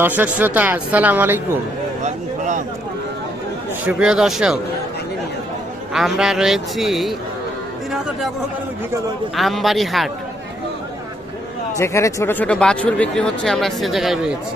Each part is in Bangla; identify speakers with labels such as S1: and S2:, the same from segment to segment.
S1: দর্শক শ্রোতা, আসসালামু আলাইকুম। সুপ্রিয় দর্শক, আমরা রয়েছি আমবাড়ি হাট, যেখানে ছোট ছোট বাছুর বিক্রি হচ্ছে, আমরা সে জায়গায় রয়েছি।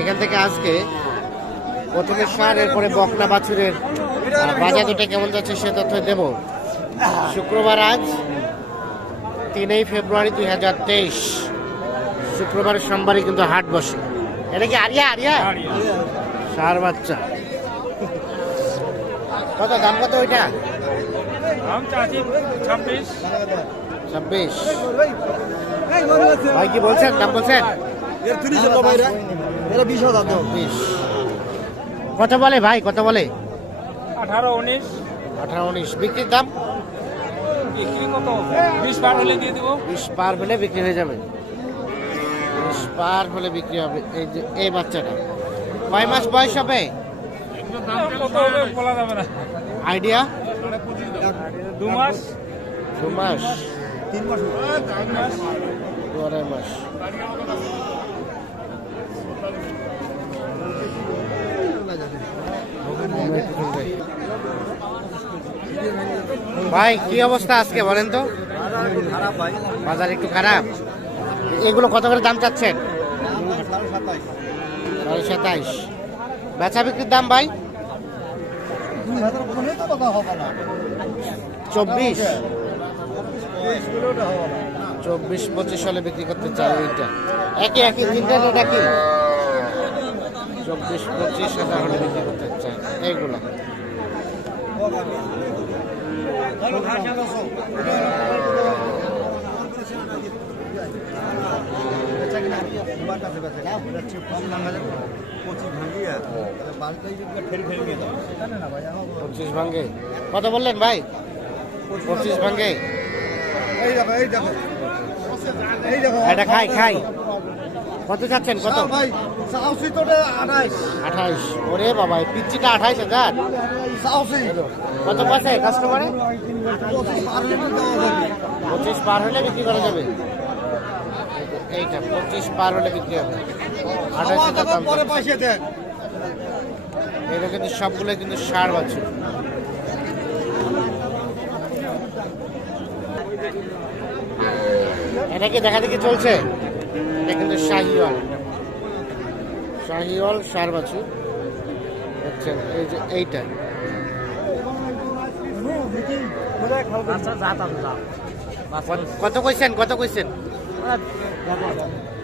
S1: এখান থেকে আজকে প্রথমে সার, এরপরে বকনা বাছুরের বাজার কেমন যাচ্ছে সে তথ্য দেব। শুক্রবার আজ, তিনই ফেব্রুয়ারি দুই হাজার তেইশ। শুক্রবার সোমবারই কিন্তু হাট বসে। এটা কি আরিয়া? আরিয়া? সার বাচ্চা। কত দাম কত ওইটা? ছাব্বিশ। ছাব্বিশ। ভাই কি বলছেন? দাম বলছেন? বিশ। কত বলে ভাই? কত বলে?
S2: আঠারো উনিশ।
S1: আঠারো উনিশ। বিক্রির দাম?
S2: বিক্রি কত? বিশ পার হলে দিয়ে দেবো।
S1: বিশ পার হলে বিক্রি হয়ে যাবে। বিশ পার হলে বিক্রি হবে। এই যে এই বাচ্চাটা। কয় মাস বয়স হবে? কত হবে বলা যাবে না আইডিয়া দু মাস দু মাস তিন মাস দু আড়াই মাস। ভাই কি অবস্থা আজকে বলেন তো? বাজার একটু খারাপ? এগুলো কত করে দাম চাচ্ছেন? সাড়ে সাতাইশ। বেচা বিক্রির দাম ভাই? চব্বিশ। চব্বিশ পঁচিশ হলে বিক্রি করতে চাই এইটা একই একই, তিনটা রেট একই চব্বিশ পঁচিশ হাজার হলে বিক্রি করতে চাই। এইগুলো। পঁচিশ ভাঙ্গে। কত বললেন ভাই? পঁচিশ ভাঙ্গে। এটা খাই খাই। কত চাচ্ছেন? কত? আঠাইশ। ওরে বাবা, এই পিচ্চিটা আঠাইশ হাজার। কত পাচ্ছে কাস্টমারে পঁচিশ পার হলে বিক্রি করা যাবে। এইটা পঁচিশ পার হলে বিক্রি হবে। আঠাইশ হাজার দাম চাচ্ছে। এটা কিন্তু সবগুলো কিন্তু সার বাছুর। এটা কি দেখা দেখি চলছে? এটা কিন্তু শাহিওয়াল। শাহিওয়াল সার বাছুর। দেখছেন এই যে এইটা। কত- কত কইছেন কত কইছেন?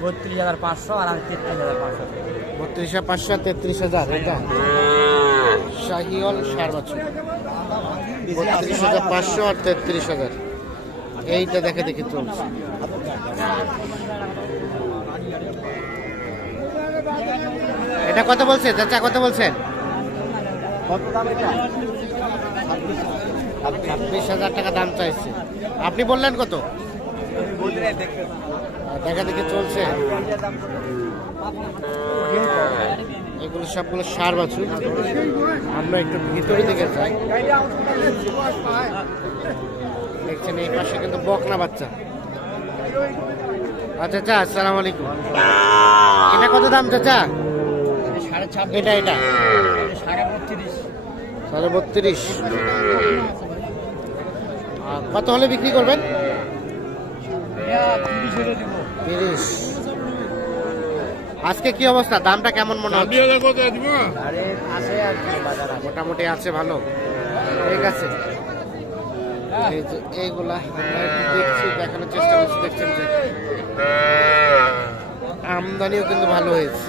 S3: বত্রিশ হাজার পাঁচশো
S1: বত্রিশ হাজার পাঁচশো, তেত্রিশ হাজার, এটা? সার বাছুর। হাজার পাঁচশো আর তেত্রিশ হাজার। এইটা দেখে দেখে চলছে। এটা কত বলছে? চাচা, কত বলছেন? ছাব্বিশ হাজার টাকা দাম চাইছে। আপনি বললেন কত? দেখা দেখে চলছে। এগুলো সবগুলো সার বাছুর। আমরা একটু ভিতরে দিকে যাই। দেখছেন এই পাশে কিন্তু বকনা বাচ্চা। আচ্ছা চাচা, আসসালামু আলাইকুম। এটা কত দাম চাচা? এটা এটা। সাড়ে বত্রিশ। কত হলে বিক্রি করবেন? তিরিশ আজকে কি অবস্থা? দামটা কেমন মনে হচ্ছে? মোটামুটি আছে ভালো। ঠিক আছে। এই যে এইগুলা দেখছি দেখানোর চেষ্টা করছি দেখছেন যে আমদানিও কিন্তু ভালো হয়েছে।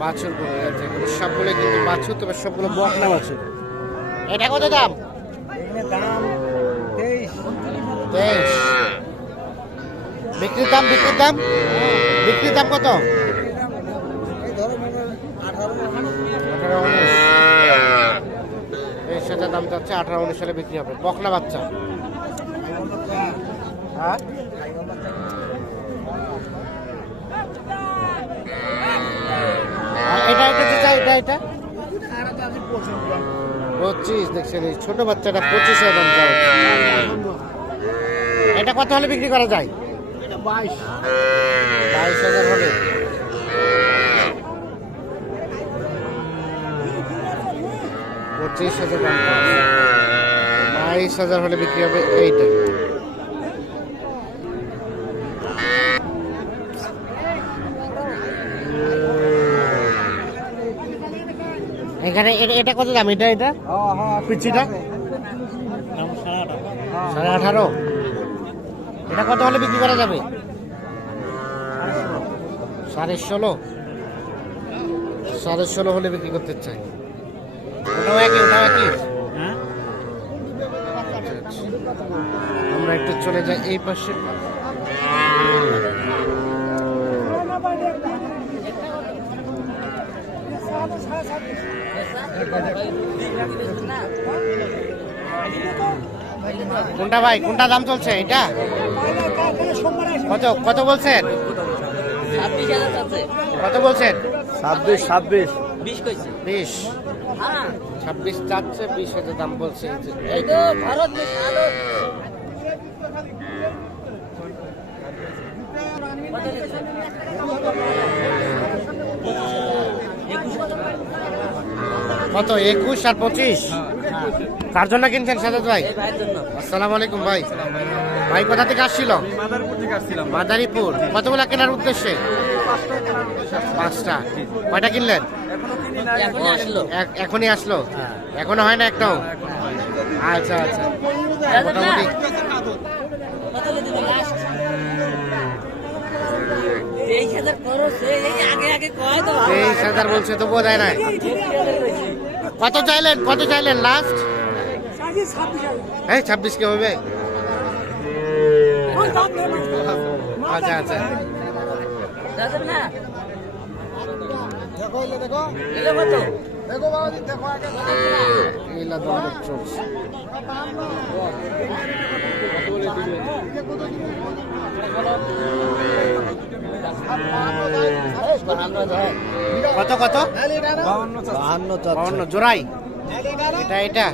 S1: বাছুরগুলো আছে সবগুলো কিন্তু বাছুর তবে সবগুলো বকনা বাছুর। এটা কত দাম?
S2: দাম তেইশ।
S1: তেইশ। বিক্রির দাম বিক্রির দাম? বিক্রির দাম কত? তেইশ হাজার দাম যাচ্ছে আঠারো, উনিশ সালে বিক্রি হবে। বকনা বাচ্চা। হ্যাঁ? এটা এটা যেটা এটা এটা? পঁচিশ, দেখছেন এই ছোট বাচ্চাটা পঁচিশ হাজার এটা কত হলে বিক্রি করা যায়?
S2: বাইশ। বাইশ হাজার হবে।
S1: পঁচিশ হাজার বাইশ হাজার হলে বিক্রি হবে এইটা। এখানে এটা কত দাম? এটা এটা?
S2: হ্যাঁ, হ্যাঁ, পিচিটা?
S1: সাড়ে আঠারো? এটা কত হলে বিক্রি করা যাবে? সাড়ে ষোলো। সাড়ে ষোলো হলে বিক্রি করতে চাই। ওটাও একই ওটাও একই। আচ্ছা। আমরা একটু চলে যাই এই পাশে। কোনটা ভাই? কোনটা দাম চলছে এটা? কত কত বলছেন? কত বলছেন?
S2: ছাব্বিশ ছাব্বিশ।
S1: বিশ। ছাব্বিশ চাচ্ছে বিশ হাজার দাম বলছে। কত একুশ আর পঁচিশ? কার জন্য কিনছেন সাজাদ ভাই? এই ভাইয়ের জন্য আসসালামু আলাইকুম ভাই। ভাই কোথা থেকে আসছিল? মাদারপুর থেকে আসছিলাম মাদারীপুর। কতগুলো কেনার উদ্দেশ্যে? পাঁচটা। কয়টা কিনলেন? এখনই আসলো। এখনই আসলো? এখনও হয় না একটাও? আচ্ছা আচ্ছা। মোটামুটি।
S3: তেইশ হাজার খরচ এই এই আগে আগে কয় তো
S1: ভালো তেইশ হাজার বলছে তবুও দেয় নাই কত চাইলেন কত চাইলেন লাস্ট এই ছাব্বিশ কে হবে
S3: আচ্ছা আচ্ছা এলো কত কত? কত
S1: বাহান্ন জোড়াই। এটা এটা?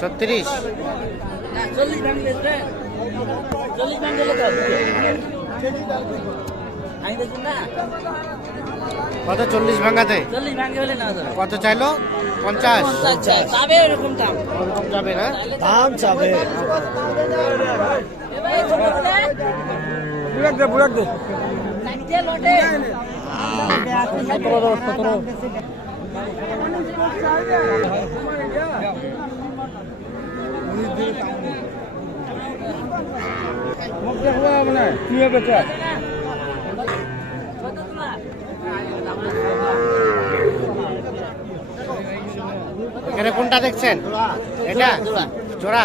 S1: ছত্রিশ। কত চল্লিশ ভাঙাতে? কত চাইলো? পঞ্চাশ। এরকম দাম যাবে না দাম ছোটগুলা
S2: বুড়াক দে বুড়াক দে।
S1: হবে চার এখানে কোনটা দেখছেন? এটা? জোড়া।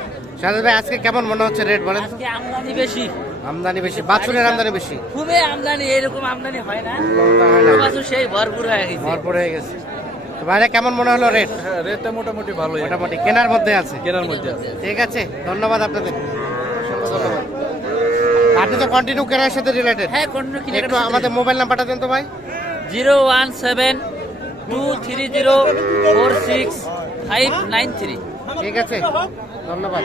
S1: সাদাত ভাই আজকে কেমন মনে হচ্ছে রেট বলেন?
S3: আজকে আমদানি বেশি।
S1: আমদানি বেশি বাছুরের আমদানি বেশি?
S3: খুবই আমদানি এরকম আমদানি হয় না। বছর সেই ভরপুর হয়ে গেছে।
S1: ভরপুর হয়ে গেছে। তো ভাইরা কেমন মনে হলো রেট
S2: হ্যাঁ রেটটা মোটামুটি ভালোই।
S1: মোটামুটি কেনার মধ্যে আছে?
S2: কেনার মধ্যে আছে।
S1: ঠিক আছে ধন্যবাদ আপনাদের। ধন্যবাদ আপনি তো কন্টিনিউ কেনার সাথে রিলেটেড হ্যাঁ একটু আমাদের মোবাইল নাম্বারটা দেন তো ভাই।
S3: Zero one seven two three zero four six five nine three.
S1: ঠিক আছে। ধন্যবাদ।